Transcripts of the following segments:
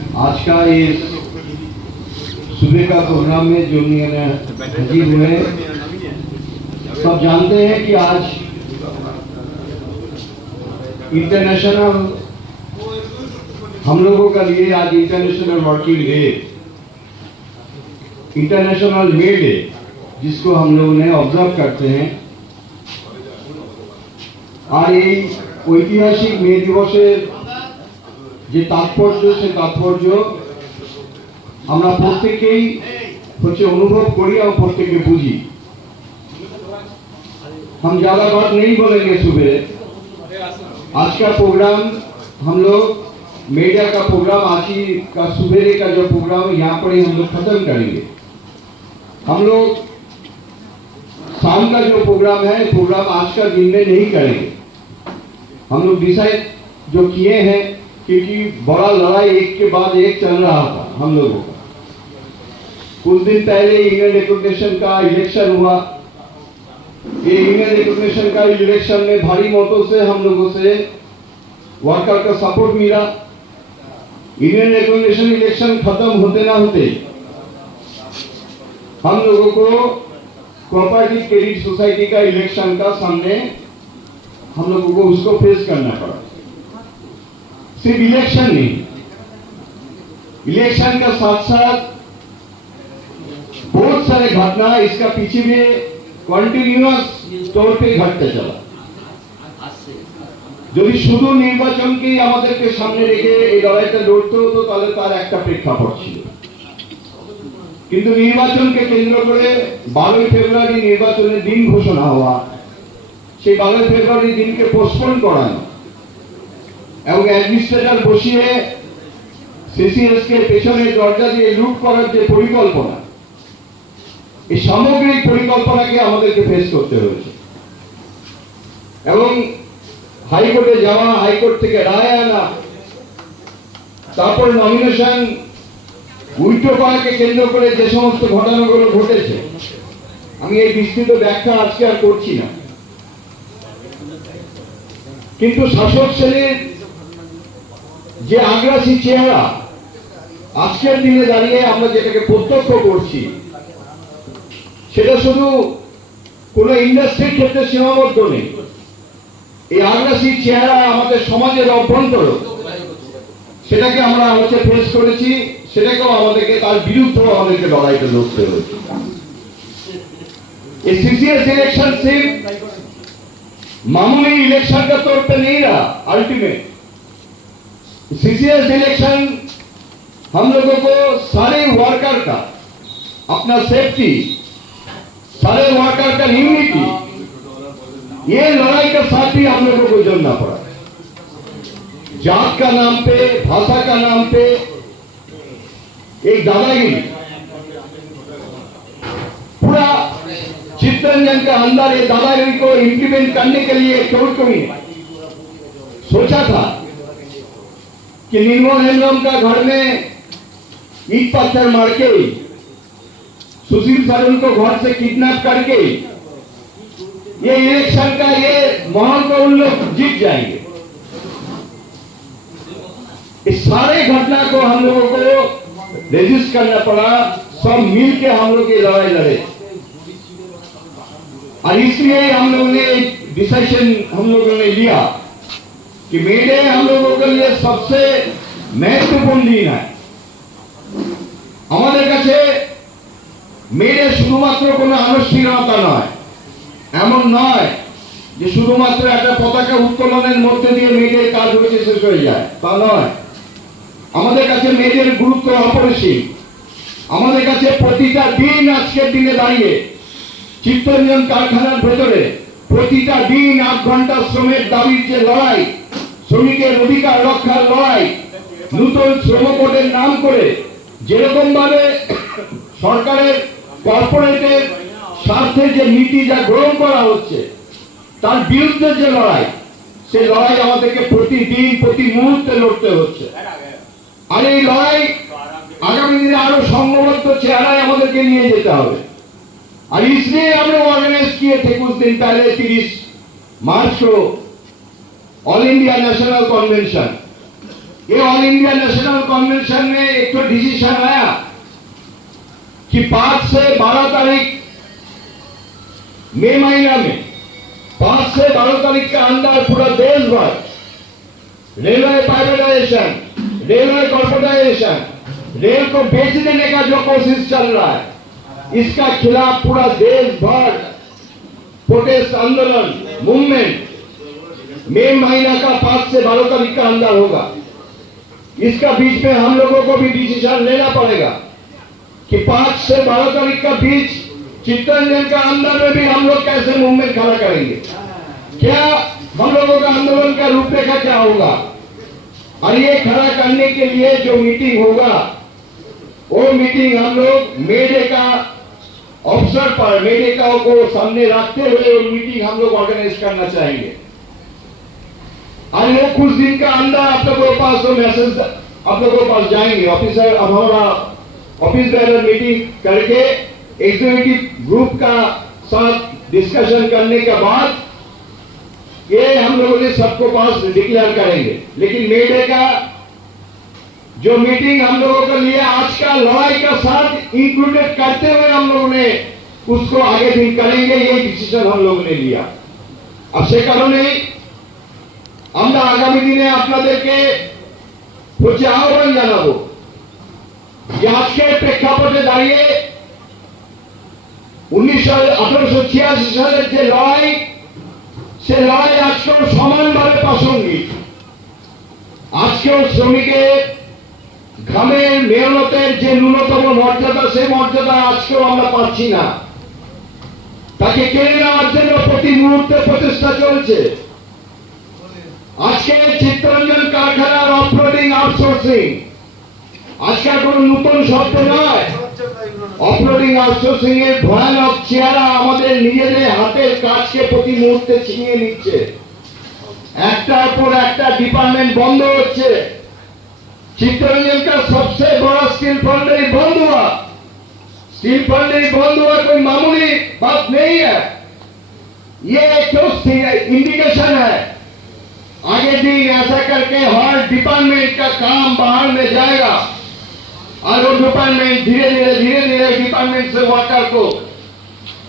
आज का इस सुबह का प्रोग्राम में जो हाजिर हुए, सब जानते हैं कि आज इंटरनेशनल हम लोगों का लिए आज इंटरनेशनल वर्किंग डे, इंटरनेशनल मे डे, जिसको हम लोग ने ऑब्जर्व करते हैं। और ये ऐतिहासिक मे दिवसेर যে তাৎপর্য, সে তাৎপর্য আমরা প্রত্যেকেই অনুভव করি और प्रत्येके बुझी। हम ज्यादा बात नहीं बोलेंगे सुबह। आज का प्रोग्राम हम लोग मीडिया का प्रोग्राम, आज ही का सुबह का जो प्रोग्राम यहाँ पर ही हम लोग खत्म करेंगे। हम लोग शाम का जो प्रोग्राम है, प्रोग्राम आज का दिन में नहीं करेंगे। हम लोग डिसाइड जो किए हैं, क्योंकि बड़ा लड़ाई एक के बाद एक चल रहा था हम लोगों का। कुछ दिन पहले यूनियन रिकॉग्निशन का इलेक्शन हुआ। ये यूनियन रिकॉग्निशन का इलेक्शन में भारी मतों से हम लोगों से वर्कर का सपोर्ट मिला। यूनियन रिकॉग्निशन इलेक्शन खत्म होते ना होते हम लोगों को कोऑपरेटिव क्रेडिट सोसाइटी का इलेक्शन का सामने हम लोगों को उसको फेस करना पड़ा। सिर्फ इलेक्शन नहीं, इलेक्शन का साथ साथ बहुत सारे घटना इसका पीछे भी कन्टिन्यूअस तौर पे घटते चला। যদি শুধু নির্বাচনকেই আমাদেরকে সামনে রেখে এই লড়াইটা লড়তে হতো তাহলে তার একটা প্রেক্ষাপট ছিল। কিন্তু নির্বাচনকে কেন্দ্র করে 12 ফেব্রুয়ারি নির্বাচনের দিন ঘোষণা হওয়া, সেই 12 ফেব্রুয়ারি দিনকে পোস্টপোন করানো এবং অ্যাডমিনিস্ট্রেটর বসিয়ে সিসিএস কে পেছনে দরজা দিয়ে লুট করার যে পরিকল্পনা, এই সামগ্রিক পরিকল্পনাকে আমাদেরকে ফেস করতে হয়েছে। এবং হাইকোর্টে যাওয়া, হাইকোর্ট থেকে রায় আনা, তারপর নমিনেশন উল্টো করাকে কেন্দ্র করে যে সমস্ত ঘটনাগুলো ঘটেছে, আমি এই বিস্তৃত ব্যাখ্যা আজকে আর করছি না। কিন্তু শাসক শ্রেণীর যে আগ্রাসী চেহারা আজকের দিনে দাঁড়িয়ে আমরা যেটাকে প্রত্যক্ষ করছি, সেটা শুধু কোনো ইন্ডাস্ট্রির ক্ষেত্রে সীমাবদ্ধ নেই। এই আগ্রাসী চেহারা আমাদের সমাজের অভ্যন্তর, সেটাকে আমরা ফেস করেছি, সেটাকেও আমাদেরকে তার বিরুদ্ধে আমাদেরকে লড়াইটা লড়তে হয়েছে। ये सीसीएस इलेक्शन सिर्फ मामूली इलेक्शन का तौर पे नहीं रहा। अल्टीमेट सीसीएस इलेक्शन हम लोगों को सारे वर्कर का अपना सेफ्टी, सारे वर्कर का यूनिटी, ये लड़ाई का साथ भी हम लोगों को जोड़ना पड़ा। जात का नाम पे, भाषा का नाम पे एक दादागिरी पूरा चित्तरंजन के अंदर ये दादागिरी को इम्प्लीमेंट करने के लिए कभी सोचा था कि निर्मल हेम्ब्रम का घर में ईट पत्थर मार के, सुशील सरुण को घर से किडनैप करके ये इलेक्शन का ये माहौल को उन लोग जीत जाएंगे। इस सारे घटना को हम लोगों को रेजिस्ट करना पड़ा। सब मिल के हम लोग ये लड़ाई लड़े और इसलिए हम लोग ने डिसीजन हम लोगों ने लिया कि मे डे हम लोगों के लिए सबसे महत्वपूर्ण दिन है। हमारे কাছে मे डे শুধুমাত্র কোনো আনুষ্ঠানিকতা নয়, এমন নয় যে শুধুমাত্র একটা পতাকা উত্তোলনের মধ্যে দিয়ে मे डे কাজ হয়ে শেষ হয়ে যায়, তা নয়। আমাদের কাছে मे डे এর গুরুত্ব অপরিসীম। আমাদের কাছে প্রতিটা দিন আজকের দিনে দাঁড়িয়ে চিত্তরঞ্জন কারখানার ভেতরে প্রতিটা দিন 8 ঘন্টা শ্রমের দাবির যে লড়াই, শ্রমিকের অধিকার রক্ষার লড়াই, নতুন শ্রম কোডের নাম করে যেরকম ভাবে সরকারের কর্পোরেটের স্বার্থে যে নীতি যা গ্রহণ করা হচ্ছে, তার বিরুদ্ধে যে লড়াই, সেই লড়াই আমাদেরকে প্রতিদিন প্রতি মুহূর্তে লড়তে হচ্ছে। আর এই লড়াই আগামী দিনে আরো সংঘবদ্ধ চেহারায় আমাদেরকে নিয়ে যেতে হবে। और इसलिए हम लोग ऑर्गेनाइज किए थे कुछ दिन पहले 30 मार्च को ऑल इंडिया नेशनल कन्वेंशन। ये ऑल इंडिया नेशनल कन्वेंशन में डिसीजन आया कि 5 से 12 तारीख मई महीना में 5 से 12 तारीख के अंदर पूरा देश भर railway privatisation, railway corporatisation, rail को बेच देने का जो कोशिश चल रहा है, इसका खिलाफ पूरा देश भर प्रोटेस्ट आंदोलन मूवमेंट मई महीना का 5 से 12 तारीख का अंदर होगा। इसका बीच में हम लोगों को भी डिसीजन लेना पड़ेगा कि 5 से 12 तारीख का बीच चित्तरंजन का अंदर में भी हम लोग कैसे मूवमेंट खड़ा करेंगे, क्या हम लोगों का आंदोलन का रूपरेखा क्या होगा। और ये खड़ा करने के लिए जो मीटिंग होगा, वो मीटिंग हम लोग मेडे का अवसर पर, मेडे का को सामने रखते हुए वो मीटिंग हम लोग ऑर्गेनाइज करना चाहेंगे। और वो कुछ दिन का अंदर आप लोगों के पास तो मैसेज आप लोगों के पास जाएंगे। ऑफिसर अब हमारा ऑफिस बेरर मीटिंग करके एग्जीक्यूटिव ग्रुप का साथ डिस्कशन करने के बाद ये हम लोगों ने सबको पास डिक्लेयर करेंगे। लेकिन मेडे का जो मीटिंग हम लोगों के लिए आज का लड़ाई का साथ इंक्लूडेड करते हुए हम लोगों ने उसको आगे दिन करेंगे, ये डिसीजन हम लोगों ने लिया। अब से कारणে আমরা আগামী দিনে আপনাদেরকে হচ্ছে আহ্বান জানাবো যে আজকের প্রেক্ষাপটে দাঁড়িয়ে 1886 সালের যে লড়াই, সে লড়াই আজকেও সমানভাবে প্রাসঙ্গিক। আজকেও শ্রমিকের ঘামের মেহনতের যে ন্যূনতম মর্যাদা, সেই মর্যাদা আজকেও আমরা পাচ্ছি না। তাকে কেড়ে নেওয়ার জন্য প্রতি মুহূর্তে প্রচেষ্টা চলছে। আজকে চিত্তরঞ্জন কারখানার অফলোডিং আউটসোর্সিং আজকাল কোনো নতুন শব্দ নয়। অফলোডিং আউটসোর্সিং এর ভয়ানক চেহারা আমাদের নিজেদের হাতের কাজকে প্রতি মুহূর্তে ছিনিয়ে নিচ্ছে। একটার পর একটা ডিপার্টমেন্ট বন্ধ হচ্ছে। चित्तरंजन का सबसे बड़ा स्टील फैक्ट्री बंद हुआ। स्टील फैक्ट्री बंद हुआ कोई मामूली बात नहीं है, ये एक तो इंडिकेशन है। आगे भी ऐसा करके हर डिपार्टमेंट का काम बाहर में जाएगा और वो डिपार्टमेंट धीरे धीरे डिपार्टमेंट से वर्कर को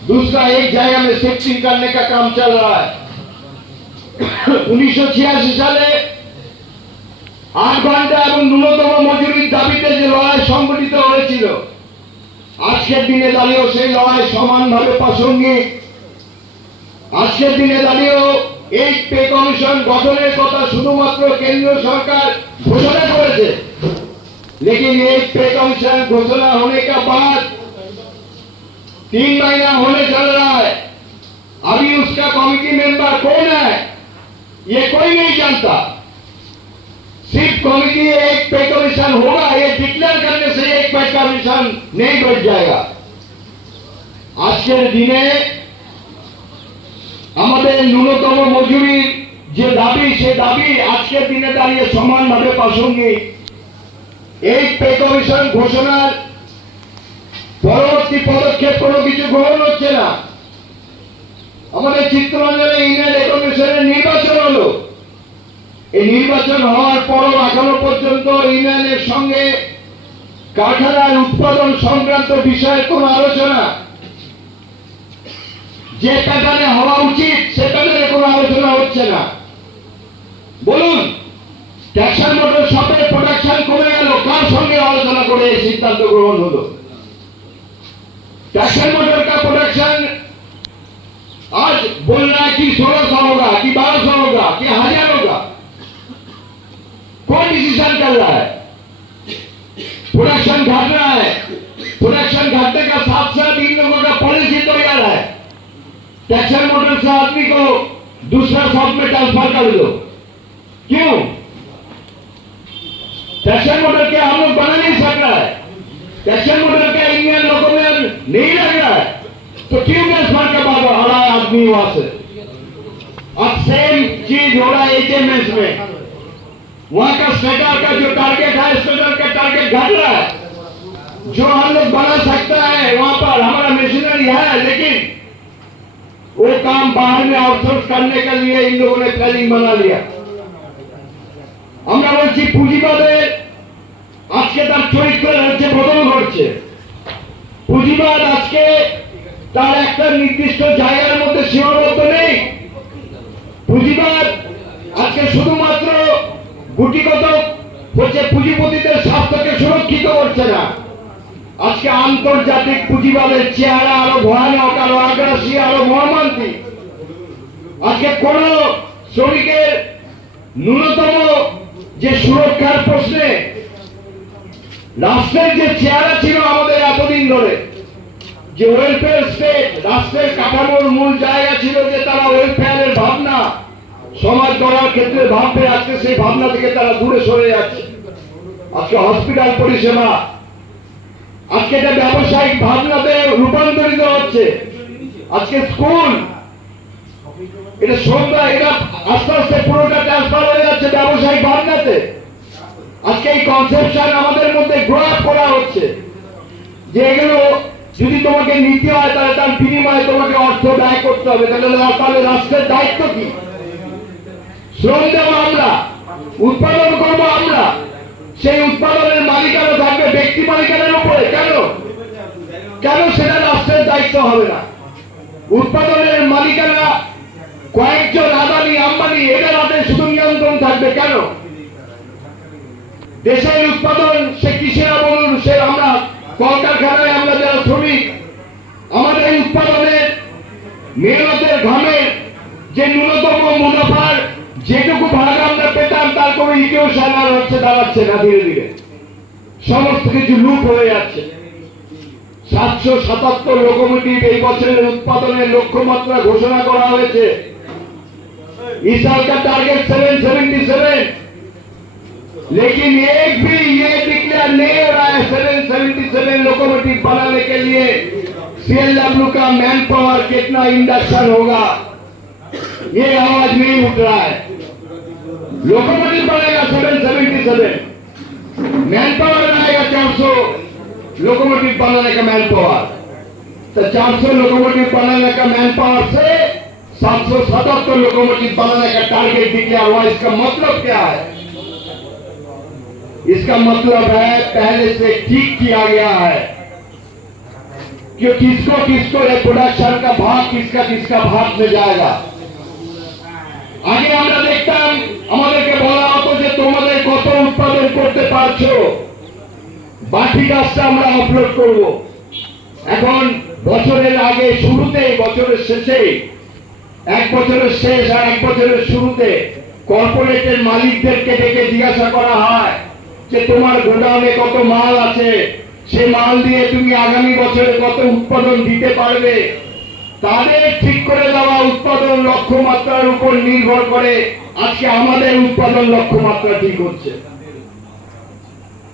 दूसरा एक जगह में शिफ्टिंग करने का काम चल रहा है। 1986 সালে 8 ঘন্টা এবং ন্যূনতম মজুরির দাবিতে যে লড়াই সংগঠিত হয়েছিল, আজকের দিনে দাঁড়িয়েও সেই লড়াই সমানভাবে প্রাসঙ্গিক। আজকের দিনে দাঁড়িয়েও এই পে কমিশন গঠনের কথা শুধুমাত্র কেন্দ্রীয় সরকার ঘোষণা করেছে, लेकिन एक पे कमीशन घोषणा होने के बाद 3 महीना होने चल रहा है, अभी उसका कमिटी मेंबर कौन है ये कोई नहीं जानता। सिर्फ कमिटी एक पे कमीशन होगा, ये डिक्लेयर करने से एक पे कमीशन नहीं बढ़ जाएगा। आज के दिने আমাদের ন্যূনতম মজুরির যে দাবি, সে দাবি আজকের দিনে দাঁড়িয়ে সমানভাবে প্রাসঙ্গিক। এই পে কমিশন ঘোষণার পরবর্তী পদক্ষেপ কোনো কিছু গ্রহণ হচ্ছে না। আমাদের চিত্তরঞ্জনে ইউনিয়ন কমিশনের নির্বাচন হলো, এই নির্বাচন হওয়ার পরও এখনো পর্যন্ত ইউনিয়নের সঙ্গে কারখানার উৎপাদন সংক্রান্ত বিষয়ে কোনো আলোচনা, যে প্যাটার্নে হওয়া উচিত সে প্যাটার্নে কোনো আলোচনা হচ্ছে না। বলুন, ট্যাক্সন মোটর শপের প্রোডাকশন কমে গেল, কার সঙ্গে আলোচনা করে এই সিদ্ধান্ত গ্রহণ হলো? ট্যাক্সন মোটর का प्रोडक्शन आज बोल रहा है कि 1600 होगा कि 1200 होगा कि 1000 होगा, कौन डिसीजन कर रहा है? प्रोडक्शन घट रहा है, प्रोडक्शन घटने का साथ साथ इन लोगों का पॉलिसी तैयार है, टैक्सर मोटर से आदमी को दूसरा शॉप में ट्रांसफर कर दो। क्यों? टैक्सर मोटर के हम लोग बना नहीं सक रहा है, टैक्सर मोटर का इंडियन लोगों में नहीं लग रहा है, तो क्यों ट्रांसफर का बात हो रहा है आदमी वहां से? अब सेम चीज हो रहा है एचएमएस में, वहां का स्टेटर का जो टारगेट है, स्टेटर का टारगेट घट रहा है। जो हम लोग बना सकता है वहां पर हमारा मशीनरी है, लेकिन वो काम बाहर में आउटसोर्स करने के लिए इन लोगों ने प्लानिंग बना लिया। আমরা বলছি পুঁজিবাদের আজকে তার চরিত্রের হচ্ছে বদল ঘটছে। পুঁজিবাদ আজকে তার একটা নির্দিষ্ট জায়গার মধ্যে সীমাবদ্ধ নেই। পুঁজিবাদ আজকে শুধুমাত্র গুটিগত হচ্ছে পুঁজিপতিদের স্বার্থকে সুরক্ষিত করছে না, আজকে আন্তর্জাতিক পুঁজিবাদের চেহারা আরো ভয়ানক, আরো আগ্রাসী, আরো মর্মান্তিক। আজকে কোন শ্রমিকের ন্যূনতম যে সুরক্ষার প্রশ্নে রাষ্ট্রের যে চেহারা ছিল আমাদের এতদিন ধরে, যে ওয়েলফেয়ার স্টেট, রাষ্ট্রের কাঠামোর মূল জায়গা ছিল যে তারা ওয়েলফেয়ারের ভাবনা সমাজ গড়ার ক্ষেত্রে ভাববে, আজকে সেই ভাবনা থেকে তারা দূরে সরে যাচ্ছে। আজকে হসপিটাল পরিষেবা আজকে এটা ব্যবসায়িক ভাবনাতে রূপান্তরিত হচ্ছে। আজকে স্কুল, এটা সন্ধ্যা, এটা আস্তে আস্তে পুরোটা ট্রান্সফার হয়ে যাচ্ছে ব্যবসায়িক ভাবনাতে। আজকে এই কনসেপশন আমাদের মধ্যে গ্রো আপ করা হচ্ছে যে এগুলো যদি তোমাকে নিতে হয় তাহলে তার বিনিময়ে তোমাকে অর্থ ব্যয় করতে হবে। তাহলে রাষ্ট্রের দায়িত্ব কি? শ্রম দেবো আমরা, উৎপাদন করবো আমরা, সেই উৎপাদনের মালিকানা থাকবে ব্যক্তি মালিকানার উপরে। কেন কেন সেটা রাষ্ট্রের দায়িত্ব হবে না? উৎপাদনের মালিকানা কয়েকজন আদানি আম্বানি এদের হাতে শুধু নিয়ন্ত্রণ থাকবে। কেন? দেশের উৎপাদন, সে কৃষিরা বলুন, সে আমরা কলকারখানায় আমরা যারা শ্রমিক, আমাদের উৎপাদনের মেহনতের ঘামের যে ন্যূনতম মুনাফার যেটুকু ভাগ আমরা পেতাম তার কোনো ইতিহাস আর হচ্ছে দাঁড়াচ্ছে না। ধীরে ধীরে সমস্ত কিছু লুট হয়ে যাচ্ছে। 777 লোকোমোটিভ এই বছরের উৎপাদনের লক্ষ্যমাত্রা ঘোষণা করা হয়েছে। इस साल का टारगेट 777, लेकिन एक भी ये डिक्लेयर नहीं हो रहा है 777 लोकोमोटिव बनाने के लिए सीएलडब्ल्यू का मैन पावर कितना इंडक्शन होगा, ये आवाज नहीं उठ रहा है। लोकोमोटिव बनेगा 777, मैन पावर आएगा 400 लोकोमोटिव बनाने का मैन पावर। तो 400 लोकोमोटिव बनाने का मैन पावर से 777 लोकोमोटिव बनाने का टारगेट डिक्लेयर हुआ। इसका मतलब क्या है? इसका मतलब है पहले से ठीक किया गया है कि किसको किसको प्रोडक्शन का भाग किसका किसका भाग में जाएगा। আগে আমরা দেখতাম আমাদেরকে বলা হতো যে তোমাদের কত উৎপাদন করতে পারছো, বাকি কাজটা আমরা আপলোড করব। এখন বছরের আগে শুরুতে, বছরের শেষে, এক বছরের শেষ আর এক বছরের শুরুতে কর্পোরেটের মালিকদেরকে ডেকে জিজ্ঞাসা করা হয় যে তোমার গোডাউনে কত মাল আছে, সে মাল দিয়ে তুমি আগামী বছরে কত উৎপাদন দিতে পারবে। তাদের ঠিক করে দেওয়া উৎপাদন লক্ষ্যমাত্রার উপর নির্ভর করে আজকে আমাদের উৎপাদন লক্ষ্যমাত্রা ঠিক হচ্ছে।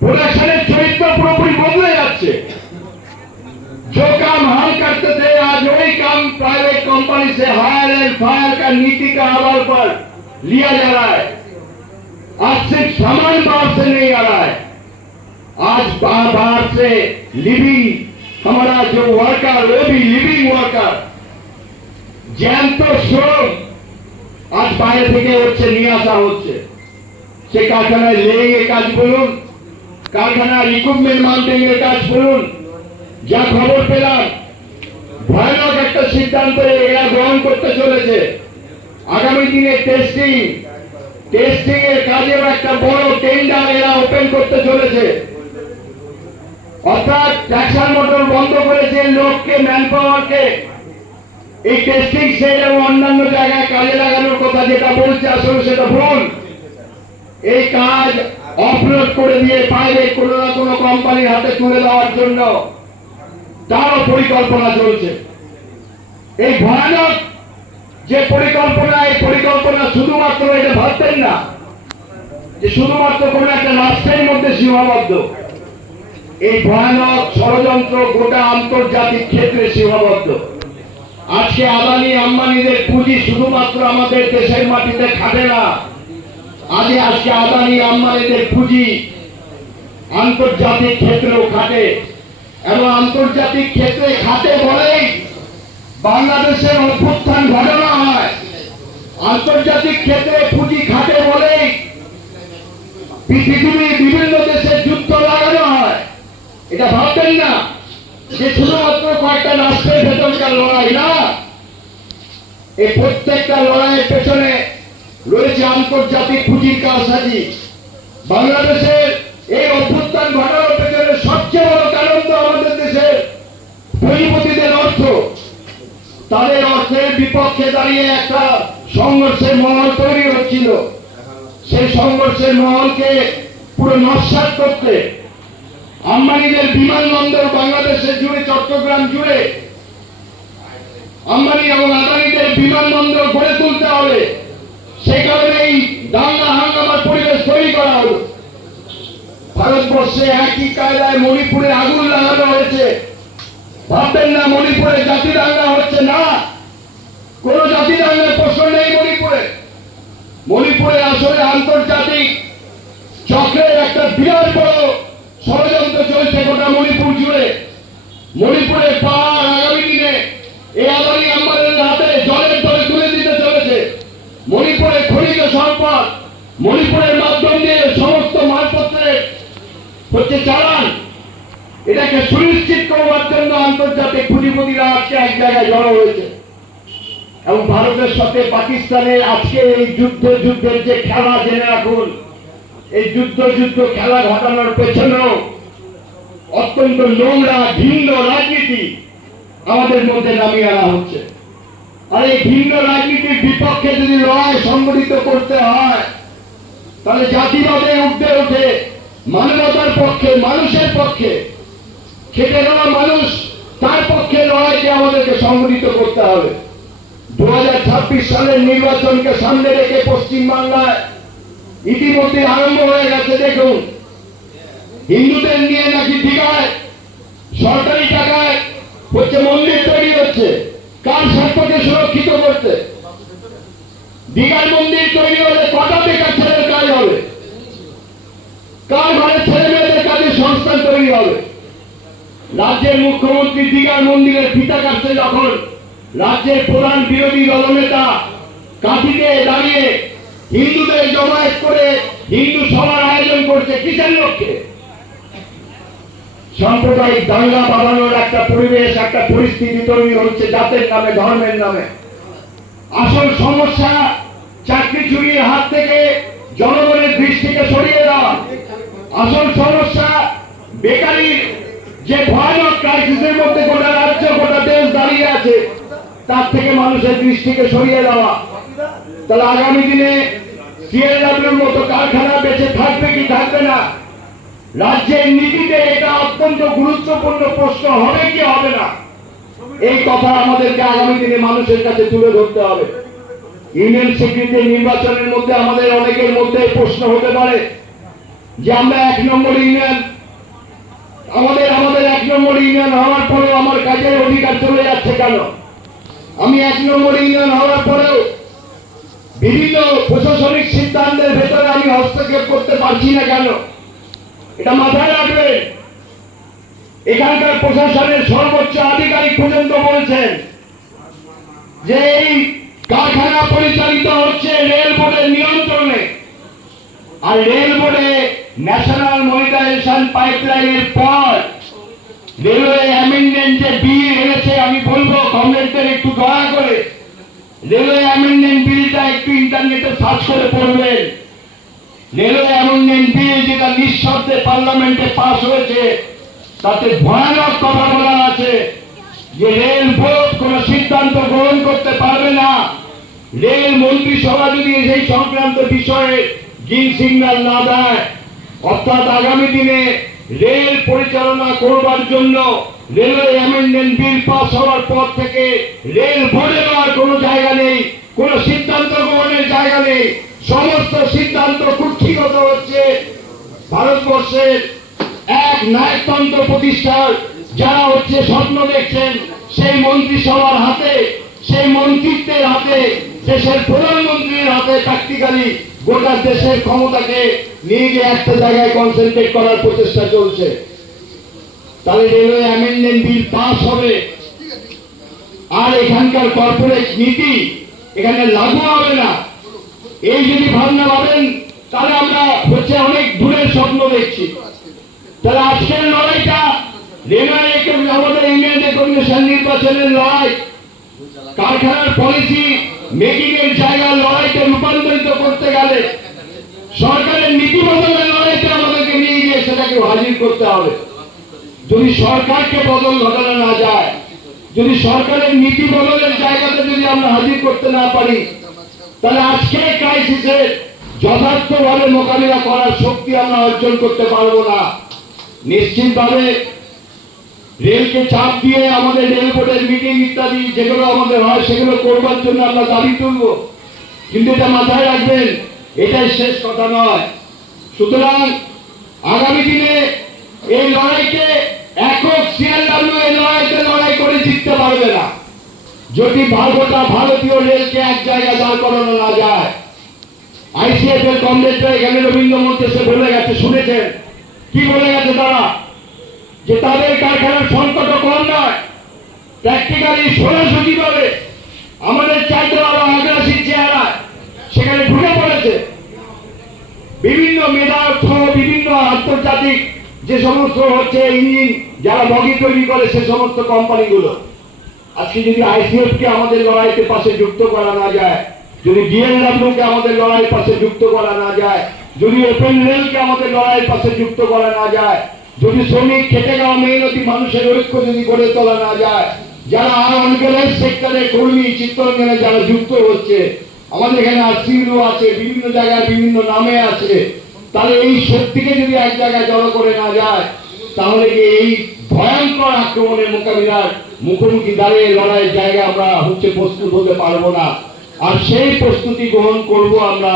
प्रोडक्शन चरित्र पुरोपुरी बदले जाच्छे। जो काम हम करते थे आज वही काम प्राइवेट कंपनी से हायर एंड फायर का नीति का आधार पर लिया जा रहा है। आज सिर्फ सामान बाहर से नहीं आ रहा है, आज बाहर से लिविंग हमारा जो वर्कर, वो भी लिविंग वर्कर জ্যান্ত শ্রম আজ বাইরে থেকে হচ্ছে, নিয়ে আসা হচ্ছে। সে কারখানায় লেগে কাজ বলুন, কারখানার ইকুইপমেন্ট মাউন্টিং এর কাজ বলুন, যা খবর পেলাম ভয়ানক একটা সিদ্ধান্ত এরা গ্রহণ করতে চলেছে। আগামী দিনে টেস্টিং এর কাজের একটা বড় টেন্ডার এরা ওপেন করতে চলেছে। অর্থাৎ ট্রাকশন মোটর বন্ধ করেছে, লোককে ম্যান পাওয়ারকে এই টেস্টিং সেল এবং অন্যান্য জায়গায় কাজে লাগানোর কথা যেটা বলছে আসলে সেটা ভুল। এই কাজ অফলোড করে দিয়ে প্রাইভেট কোনো না কোনো কোম্পানির হাতে তুলে দেওয়ার জন্য তারও পরিকল্পনা চলছে। এই ভয়ানক যে পরিকল্পনা, এই পরিকল্পনা শুধুমাত্র এটা ভাবতেন না যে শুধুমাত্র কোনো একটা রাষ্ট্রের মধ্যে সীমাবদ্ধ। এই ভয়ানক ষড়যন্ত্র গোটা আন্তর্জাতিক ক্ষেত্রে সীমাবদ্ধ। আজকে আদানি আম্বানিদের পুঁজি শুধুমাত্র আমাদের দেশের মাটিতে খাটে না, আজকে আদানি আম্বানিদের পুঁজি আন্তর্জাতিক ক্ষেত্রেও খাটে। এবং আন্তর্জাতিক ক্ষেত্রে খাটে বলেই বাংলাদেশের অভ্যুত্থান ঘটনা হয়। আন্তর্জাতিক ক্ষেত্রে পুঁজি খাটে বলেই পৃথিবীর বিভিন্ন দেশে যুদ্ধ এটা ভাববেন না যে শুধুমাত্র কয়েকটা রাষ্ট্রের ভেতরকার লড়াই না, এই প্রত্যেকটা লড়াইয়ের পেছনে রয়েছে আন্তর্জাতিক পুঁজির কারসাজি। বাংলাদেশের এই অভ্যুত্থান ঘটানোর পেছনে সবচেয়ে বড় কারণ তো আমাদের দেশের পুঁজিপতিদের অর্থ। তাদের অর্থের বিপক্ষে দাঁড়িয়ে একটা সংঘর্ষের মহল তৈরি হচ্ছিল। সেই সংঘর্ষের মহলকে পুরো নস্যাৎ করতে আম্বানিদের বিমানবন্দর বাংলাদেশের জুড়ে, চট্টগ্রাম জুড়ে আম্বানি এবং আদানিদের বিমানবন্দর গড়ে তুলতে হবে। সে কারণে এই দাঙ্গা হাঙ্গামার পরিবেশ তৈরি করা হলো। ভারতবর্ষে একই কায়দায় মণিপুরে আগুন লাগানো হয়েছে। ভাববেন না মণিপুরে জাতি দাঙ্গা হচ্ছে না, কোন জাতি দাঙ্গার প্রশ্ন নেই মণিপুরে। মণিপুরে আসলে আন্তর্জাতিক চক্রের একটা বিরাট বড় ষড়যন্ত্র চলছে গোটা মণিপুর জুড়ে। মণিপুরের পাহাড় আগামী দিনে এই আদানি আম্বানির হাতে জলের দরে তুলে দিতে চলেছে। মণিপুরের খনিজ সম্পদ, মণিপুরের মাধ্যম দিয়ে সমস্ত মালপত্রের হচ্ছে চালান, এটাকে সুনিশ্চিত করবার জন্য আন্তর্জাতিক পুঁজিপতিরা আজকে এক জায়গায় জড়ো হয়েছে। এবং ভারতের সাথে পাকিস্তানের আজকে এই যুদ্ধের যে খেলা, জেনে রাখুন, এই যুদ্ধ খেলা ঘটানোর পেছনেও অত্যন্ত নোংরা ভিন্ন রাজনীতি আমাদের মধ্যে নামিয়ে আনা হচ্ছে। আর এই ভিন্ন রাজনীতির বিপক্ষে যদি লড়াই সংগঠিত করতে হয়, তাহলে জাতিবাদে উঠতে ওঠে মানবতার পক্ষে, মানুষের পক্ষে, খেটে খাওয়া মানুষ, তার পক্ষে লড়াইকে আমাদেরকে সংগঠিত করতে হবে। 2026 সালের নির্বাচনকে সামনে রেখে পশ্চিমবাংলায় ইতিমধ্যে আরম্ভ হয়ে গেছে। দেখুন, হিন্দুদের নিয়ে নাকি দীঘায় সরকারি টাকায় হচ্ছে মন্দির তৈরি হচ্ছে। কার স্বার্থকে সুরক্ষিত করতে? দীঘার মন্দির তৈরি হলে কটা বেকার ছেলের কাজ হবে? কার ঘরে ছেলে মেয়েদের কাজের সংস্থান তৈরি হবে? রাজ্যের মুখ্যমন্ত্রী দীঘার মন্দিরের ফিতা কাটছে যখন রাজ্যের প্রধান বিরোধী দলনেতা কাঁথিতে দাঁড়িয়ে হিন্দুদের জমায়েত করে হিন্দু সভার আয়োজন করছে কিসের লক্ষ্যে? সাম্প্রদায়িক দাঙ্গা বাঁধানোর একটা পরিবেশ, একটা পরিস্থিতি তৈরি হচ্ছে জাতের নামে, ধর্মের নামে। আসল সমস্যা চাকরি চুরির হাত থেকে জনগণের দৃষ্টিকে সরিয়ে দেওয়া। আসল সমস্যা বেকারির যে ভয়ানক ক্রাইসিসের মধ্যে গোটা রাজ্য, গোটা দেশ দাঁড়িয়ে আছে, তার থেকে মানুষের দৃষ্টিকে সরিয়ে দেওয়া। তাহলে আগামী দিনে সিএলডব্লিউর মতো কারখানা বেঁচে থাকবে কি থাকবে না? রাজ্যের নীতিতে এটা অত্যন্ত গুরুত্বপূর্ণ প্রশ্ন হবে কি হবে না, এই কথা আমাদেরকে আগামী দিনে মানুষের কাছে তুলে ধরতে হবে। ইউনিয়ন স্বীকৃতি নির্বাচনের মধ্যে আমাদের অনেকের মধ্যে প্রশ্ন হতে পারে যে আমরা 1 নম্বর ইউনিয়ন, আমাদের 1 নম্বর ইউনিয়ন হওয়ার পরেও আমার কাজের অধিকার চলে যাচ্ছে কেন? আমি 1 নম্বর ইউনিয়ন হওয়ার পরেও বিভিন্ন প্রশাসনিক সিদ্ধান্তের ভেতরে আমি হস্তক্ষেপ করতে পারছি না কেন? এটা মাথায় রাখবেন। এখানকার প্রশাসনের সর্বোচ্চ আধিকারিক পর্যন্ত বলছেন যে এই কারখানা পরিচালিত হচ্ছে রেল বোর্ডের নিয়ন্ত্রণে। আর রেল বোর্ডে ন্যাশনাল মনিটাইজেশন পাইপলাইনের পর রেলওয়ে অ্যামেন্ডমেন্ট যে বিল এনেছে, আমি বলবো কংগ্রেসদের একটু দয়া করে রেলওয়ে অ্যামেন্ডমেন্ট বিলটা একটু ইন্টারনেটে সার্চ করে পড়বেন। রেলওয়ে অ্যামেন্ডমেন্ট বিল যেটা নিঃশর্তে পার্লামেন্টে পাস হয়েছে, তাতে ভয়ানক কথা বলা আছে যে রেল বোর্ড কোন সিদ্ধান্ত গ্রহণ করতে পারবে না রেল মন্ত্রিসভা যদি সেই সংক্রান্ত বিষয়ে গ্রিন সিগন্যাল না দেয়। অর্থাৎ আগামী দিনে রেল পরিচালনা করবার জন্য রেলওয়ে অ্যামেন্ডমেন্ট বিল পাস হওয়ার পর থেকে রেল বোর্ডের আর কোনো জায়গা নেই, কোন সিদ্ধান্ত গ্রহণের জায়গা নেই। সমস্ত সিদ্ধান্ত কুক্ষিগত হচ্ছে ভারতবর্ষের এক নায়কতন্ত্র প্রতিষ্ঠার যারা হচ্ছে স্বপ্ন দেখছেন সেই মন্ত্রিসভার হাতে, সেই মন্ত্রিত্বের হাতে, দেশের প্রধানমন্ত্রীর হাতে প্র্যাকটিক্যালি গোটা দেশের ক্ষমতাকে নিয়ে গিয়ে একটা জায়গায় কনসেন্ট্রেট করার প্রচেষ্টা চলছে। তাহলে রেলওয়ে অ্যামেন্ডমেন্ট বিল পাস হবে আর এখানকার কর্পোরেট নীতি এখানে লাগু হবে না, এই যদি ভাবনা ভাবেন তাহলে আমরা হচ্ছে অনেক দূরের স্বপ্ন দেখছি। তাহলে আজকের লড়াইটা রেলওয়ে আমাদের ইউনিয়ন কমিশন নির্বাচনের লড়াই, কারখানার পলিসি মেকিং এর জায়গা লড়াইতে রূপান্তরিত করতে গেলে সরকারের নীতি বদলের লড়াইতে আমাদেরকে নিয়ে গিয়ে সেটাকে হাজির করতে হবে। যদি সরকারকে বদল ঘটানো না যায়, যদি সরকারের নীতি বদলের জায়গাতে যদি আমরা হাজির করতে না পারি, তাহলে আজকে ক্রাইসিসের যথার্থভাবে মোকাবিলা করার শক্তি আমরা অর্জন করতে পারবো না। নিশ্চিতভাবে রেলকে চাপ দিয়ে আমাদের রেল বোর্ডের মিটিং ইত্যাদি যেগুলো আমাদের হয় সেগুলো করবার জন্য আমরা দাবি তুলব, কিন্তু এটা মাথায় রাখবেন এটাই শেষ কথা নয়। সুতরাং আগামী দিনে এই লড়াইকে একক সিএলডব্লিউ এই লড়াইতে লড়াই করে জিততে পারবে না যদি ভারতীয় রেলকে এক জায়গায় দাঁড় করানো না যায়। আইসিএফ এর কমরেডরা এখানে রবীন্দ্র মঞ্চে এসে বলে গেছে, শুনেছেন কি বলে গেছে তারা, যে তাদের কারখানার সংকট কম নয়, প্র্যাকটিক্যালি সোজাসুজিভাবে আমাদের চাইতে আরো আগ্রাসী চেহারা সেখানে ঢুকে পড়েছে। বিভিন্ন মেধা সহ বিভিন্ন আন্তর্জাতিক যে সমস্ত হচ্ছে ইঞ্জিন যারা বগি তৈরি করে সে সমস্ত কোম্পানিগুলো, আজকে যদি আইসিএফ কে আমাদের লড়াইতে পাশে যুক্ত করা না যায়, যদি ডিএলডব্লিউ কে আমাদের লড়াইয়ের পাশে যুক্ত করা না যায়, যদি ওপেন রেল কে আমাদের লড়াইয়ের পাশে যুক্ত করা না যায়, যদি শ্রমিক খেটে যাওয়া মেহনতি মানুষের ঐক্য যদি গড়ে তোলা না যায়, যারা অনগানাইজ সেক্টরে কর্মী চিত্তরঞ্জনে যারা যুক্ত হচ্ছে, আমাদের এখানে আরসিইউ আছে, বিভিন্ন জায়গায় বিভিন্ন নামে আছে, তাহলে এই শক্তিকে যদি এক জায়গায় জড়ো করে না যায়, তাহলে কি এই ভয়ঙ্কর আক্রমণের মোকাবিলার মুখোমুখি দাঁড়িয়ে লড়াইয়ের জায়গা আমরা প্রস্তুত হতে পারবো না। আর সেই প্রস্তুতি গ্রহণ করব আমরা,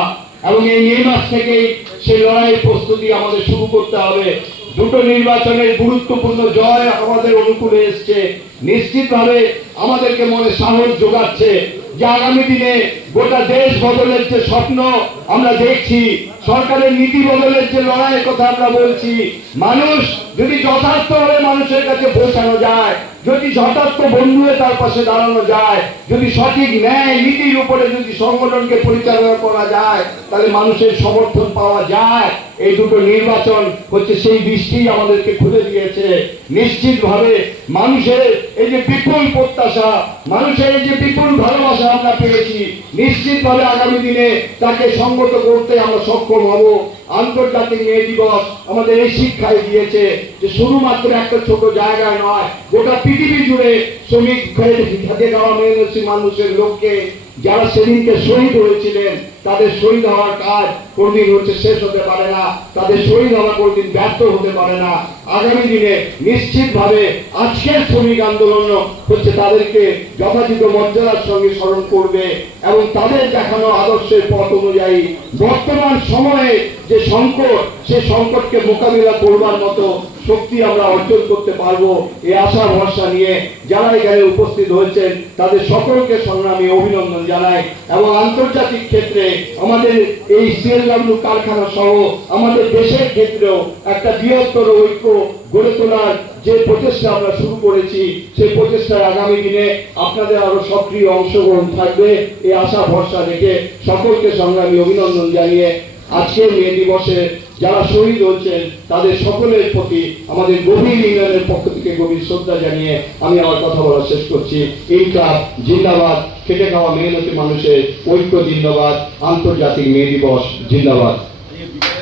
এবং এই মে মাস থেকেই সেই লড়াইয়ের প্রস্তুতি আমাদের শুরু করতে হবে। দুটো নির্বাচনের গুরুত্বপূর্ণ জয় আমাদের অনুকূলে এসছে, নিশ্চিতভাবে আমাদেরকে মনে সাহস যোগাচ্ছে যে আগামী দিনে গোটা দেশ বদলের যে স্বপ্ন আমরা দেখছি, সরকারের নীতি বদলের যে লড়াইয়ের কথা আমরা বলছি, মানুষ যদি যথার্থভাবে মানুষের কাছে পৌঁছানো যায়, যদি যথার্থ বন্ধু হয়ে তার পাশে দাঁড়ানো যায়, যদি সঠিক ন্যায় নীতির উপরে যদি সংগঠনকে পরিচালনা করা যায়, তাহলে মানুষের সমর্থন পাওয়া যায়। এই দুটো নির্বাচন হচ্ছে সেই দৃষ্টি আমাদেরকে খুলে দিয়েছে। নিশ্চিতভাবে মানুষের এই যে বিপুল প্রত্যাশা, মানুষের এই যে বিপুল ভালোবাসা আমরা পেয়েছি, নিশ্চিতভাবে আগামী দিনে তাকে সংগত করতে আমরা সক্ষম হব। আন্তর্জাতিক মে দিবস আমাদের এই শিক্ষাই দিয়েছে যে শুধুমাত্র একটা ছোট জায়গায় নয়, গোটা পৃথিবী জুড়ে শ্রমিক খেটে খাওয়া মেহনতি মানুষের লোককে যারা সেদিনকে শহীদ হয়েছিলেন, তাদের শহীদ হওয়ার কাজ কোনদিন শেষ হতে পারে না, তাদের শহীদ হওয়া কোনদিন ব্যর্থ হতে পারে না। আগামী দিনে নিশ্চিতভাবে আজকের শ্রমিক আন্দোলন তাদেরকে যথাযথ মর্যাদার সঙ্গে স্মরণ করবে এবং তাদের দেখানো আদর্শের পথ অনুযায়ী বর্তমান সময়ে যে সংকট, সে সংকটকে মোকাবিলা করবার মতো শক্তি আমরা অর্জন করতে পারবো, এই আশা ভরসা নিয়ে যারা এখানে উপস্থিত হয়েছেন তাদের সকলকে সংগ্রামী অভিনন্দন জানাই। এবং আন্তর্জাতিক ক্ষেত্রে আমাদের এই সিএলডব্লিউ কারখানা সহ আমাদের দেশের ক্ষেত্রেও একটা বৃহত্তর ঐক্য গড়ে তোলার যে প্রচেষ্টা আমরা শুরু করেছি, সেই প্রচেষ্টার আগামী দিনে আপনাদের আরো সক্রিয় অংশগ্রহণ থাকবে, এই আশা ভরসা রেখে সকলকে সংগ্রামী অভিনন্দন জানিয়ে আজকের মে দিবসে যারা শহীদ হচ্ছেন তাদের সকলের প্রতি আমাদের গভীর ইউনিয়নের পক্ষ থেকে গভীর শ্রদ্ধা জানিয়ে আমি আমার কথা বলা শেষ করছি। ইনকলাব জিন্দাবাদ, খেটে খাওয়া মেহনতি মানুষের ঐক্য জিন্দাবাদ, আন্তর্জাতিক মে দিবস জিন্দাবাদ।